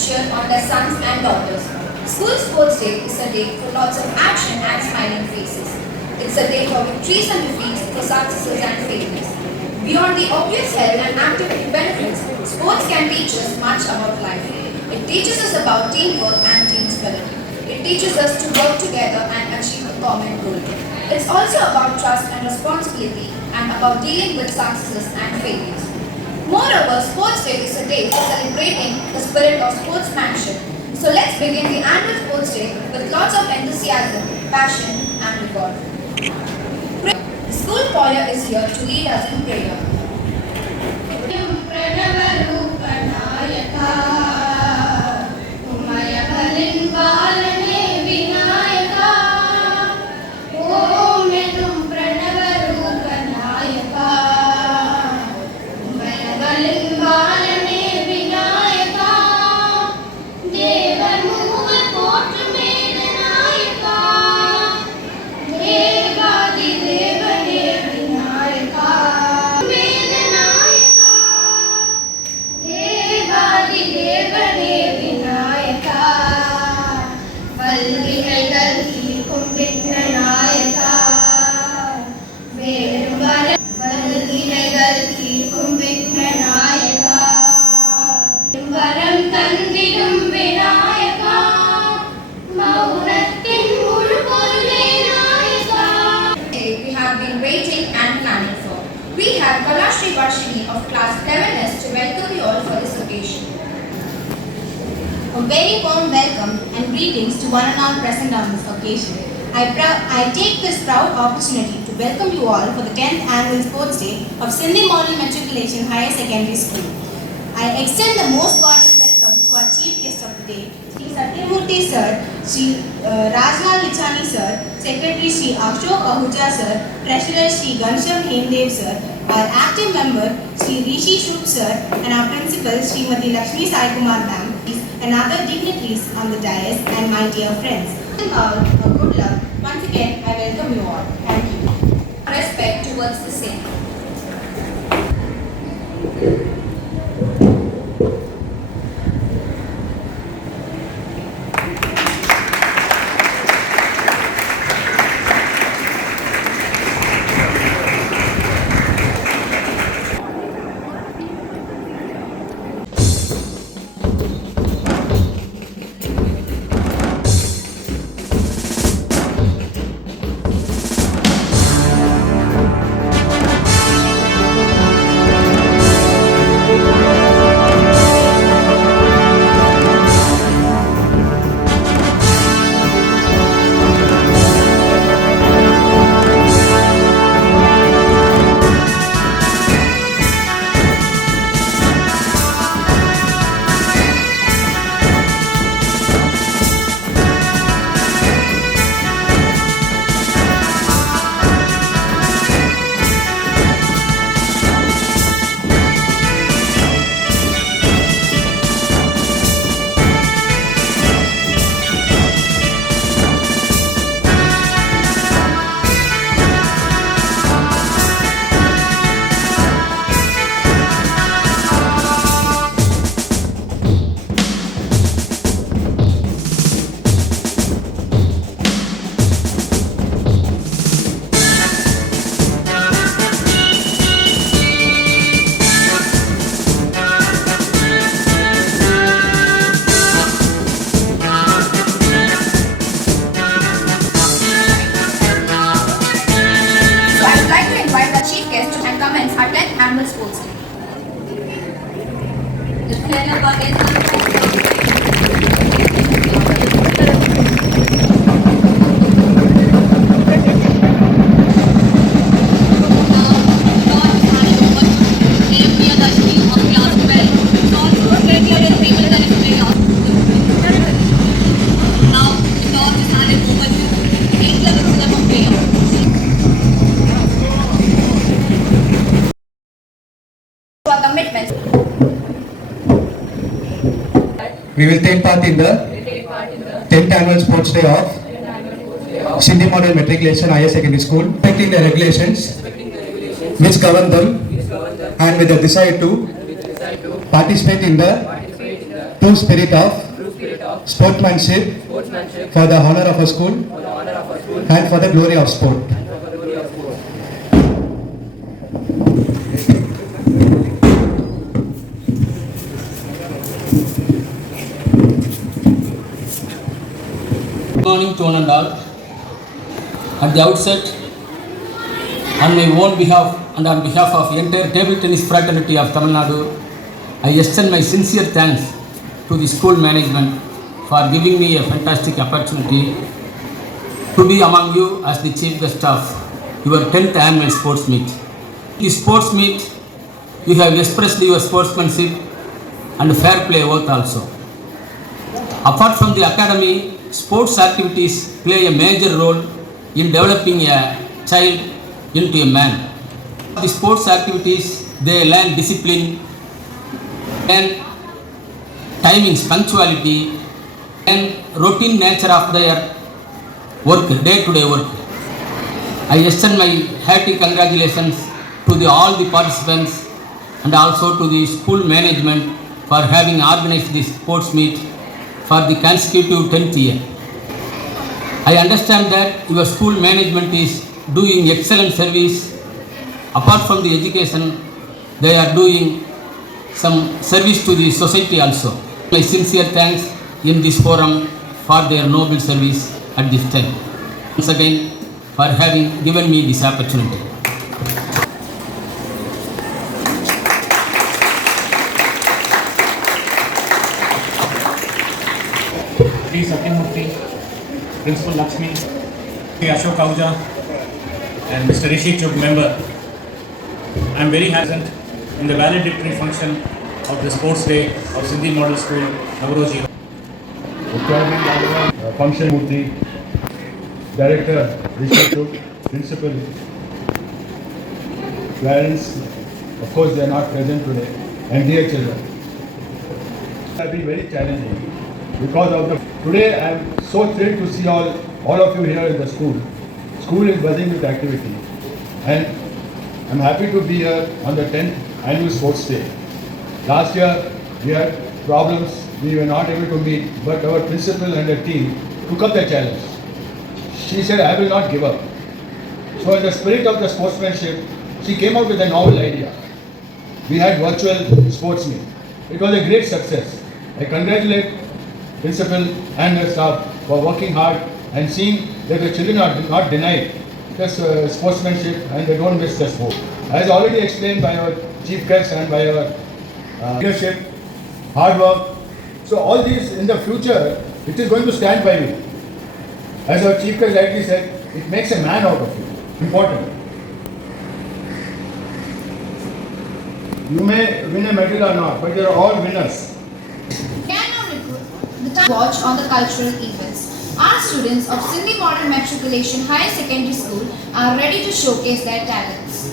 future on their sons and daughters. School Sports Day is a day for lots of action and smiling faces. It's a day for victories and defeats, for successes and failures. Beyond the obvious health and activity benefits, sports can teach us much about life. It teaches us about teamwork and team spirit. It teaches us to work together and achieve a common goal. It's also about trust and responsibility and about dealing with successes and failures. Moreover, Sports Day is a day for celebrating the spirit of sportsmanship. So let's begin the annual Sports Day with lots of enthusiasm, passion and regard. The school choir is here to lead us in prayer. We have Kalashri Varshini of class 11S to welcome you all for this occasion. A very warm welcome and greetings to one and all present on this occasion. I take this proud opportunity to welcome you all for the 10th Annual Sports Day of Sindhi Model Matriculation Higher Secondary School. I extend the most cordial welcome to our chief guest of the day, Sri Satyamurthy Sir, Sri Rajlal Lichani Sir, Secretary Sri Ashok Ahuja Sir, Treasurer Sri Gansham Hemdev Sir, our active member Sri Rishi Shuk Sir, and our principal Srimati Lakshmi Sai Kumar Ma'am, and other dignitaries on the dais, and my dear friends. All a good luck. Once again, I welcome you all. Thank you. Respect towards the same. Annual Sports Day. We will take part in the 10th Annual Sports Day of Sindhi Model Matriculation Higher Secondary School, respecting the regulations which govern them and with the desire to participate in the true spirit of sportsmanship for the honor of our school and for the glory of sport. Good morning to one and all. At the outset, on my own behalf and on behalf of the entire table tennis fraternity of Tamil Nadu, I extend my sincere thanks to the school management for giving me a fantastic opportunity to be among you as the chief guest of your 10th annual sports meet. In the sports meet, you have expressed your sportsmanship and fair play oath also. Apart from the academy, sports activities play a major role in developing a child into a man. The sports activities, they learn discipline and timings, punctuality and routine nature of their work, day-to-day work. I extend my hearty congratulations to all the participants and also to the school management for having organized this sports meet for the consecutive 10th year. I understand that your school management is doing excellent service. Apart from the education, they are doing some service to the society also. My sincere thanks in this forum for their noble service at this time. Once again, for having given me this opportunity. Sri Satyamurthy, Principal Lakshmi, Sri Ashok Ahuja, and Mr. Rishi Chugh, member. I am very happy in the valedictory function of the Sports Day of Sindhi Model School, Navroji. Function Murthy, Director Rishi Chugh, Principal. Parents, of course, they are not present today, and dear children. It has been very challenging because of the. Today, I am so thrilled to see all of you here in the school. School is buzzing with activity, and I am happy to be here on the 10th annual Sports Day. Last year, we had problems. We were not able to meet, but our principal and her team took up the challenge. She said, I will not give up. So in the spirit of the sportsmanship, she came up with a novel idea. We had virtual sports meet. It was a great success. I congratulate principal and her staff for working hard and seeing that the children are not denied this sportsmanship and they don't miss the sport. As already explained by our chief guest and by our leadership, hard work. So all these in the future, it is going to stand by you. As our chief guest rightly said, it makes a man out of you. Important. You may win a medal or not, but you are all winners. The time watch on the cultural events. Our students of Sindhi Model Matriculation Higher Secondary School are ready to showcase their talents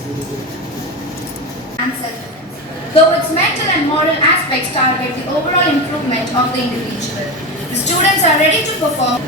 and self-defense. Though its mental and moral aspects target the overall improvement of the individual, the students are ready to perform.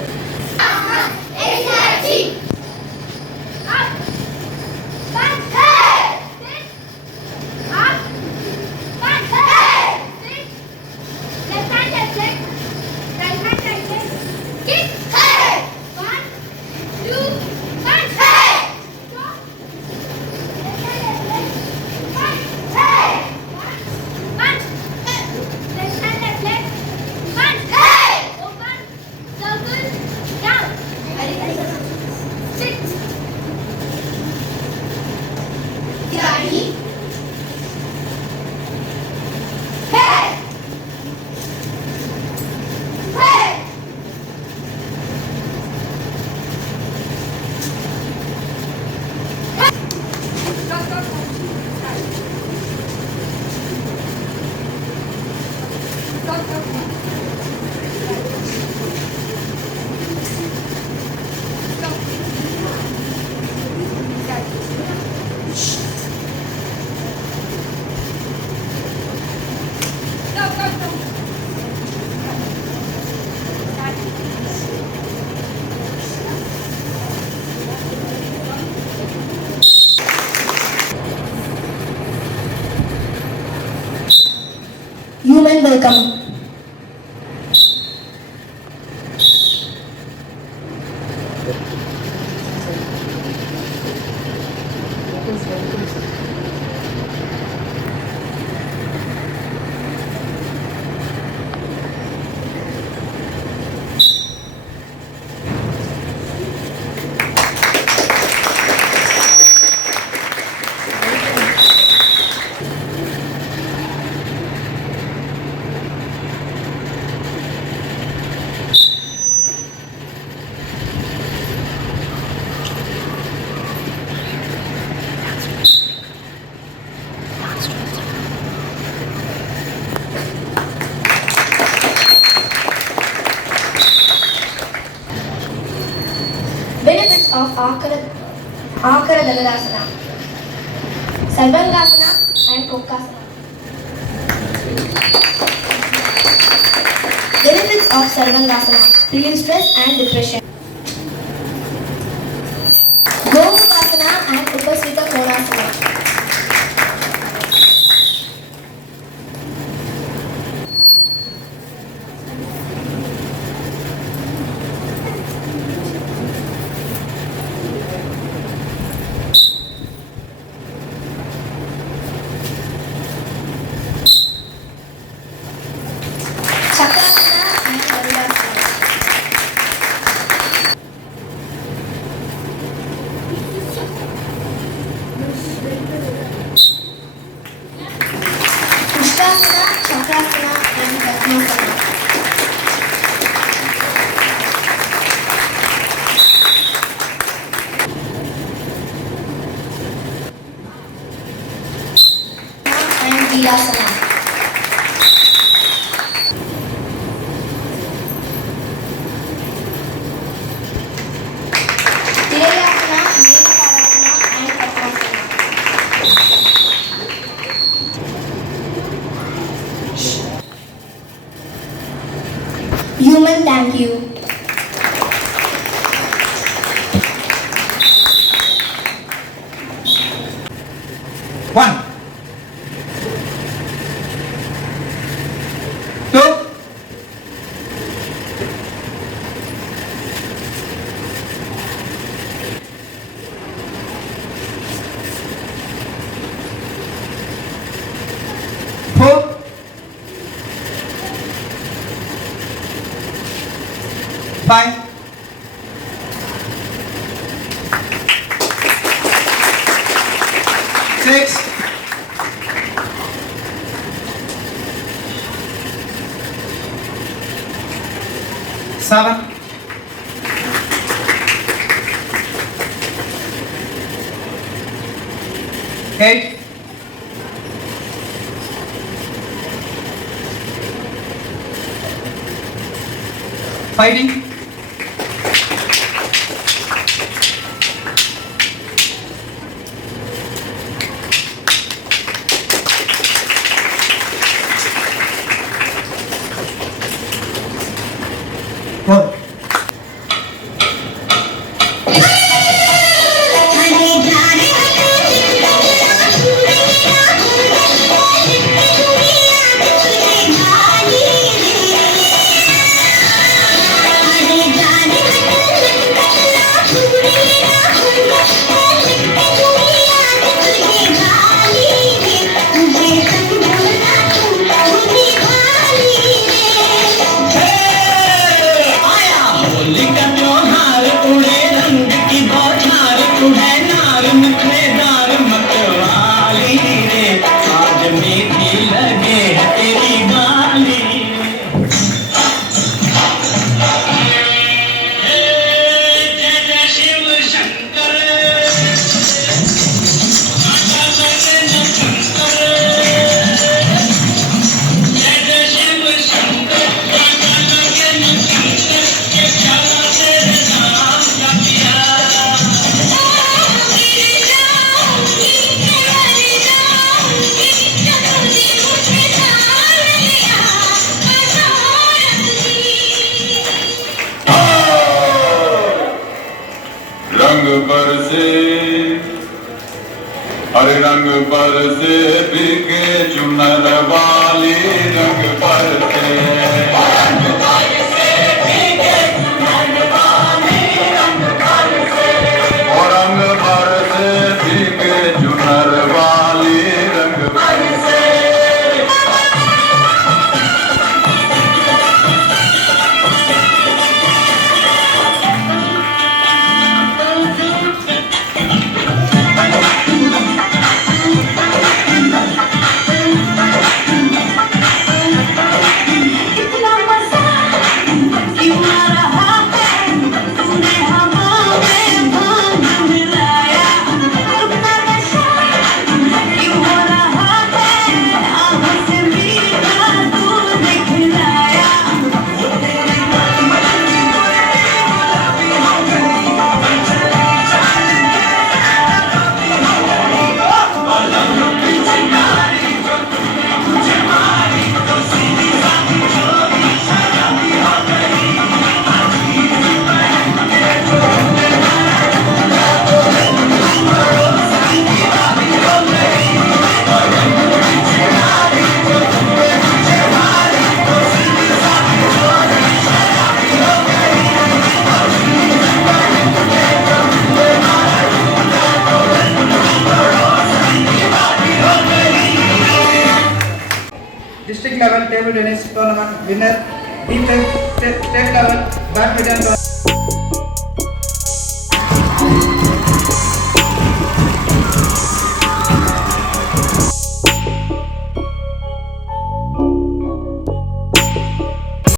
Human welcome. Akara Daladasana, Sarvangasana and Kokasana. Benefits of Sarvangasana: relieve stress and depression. Govukasana and Upasvita Konasana. Chakrasana and Varudasana. Pushkasana, Chakrasana and Padmasana. And Virasana. Tirayasana, Mekatarasana and Padmasana. Human, thank you. One, two, four, five, six, seven, eight, fighting, four, रंग बरसे हरे रंग बरसे बिके चुनर वाली रंग बरसे और रंग बरसे बिके चुनर वाली रंग बरसे table tennis tournament winner, state level badminton tournament.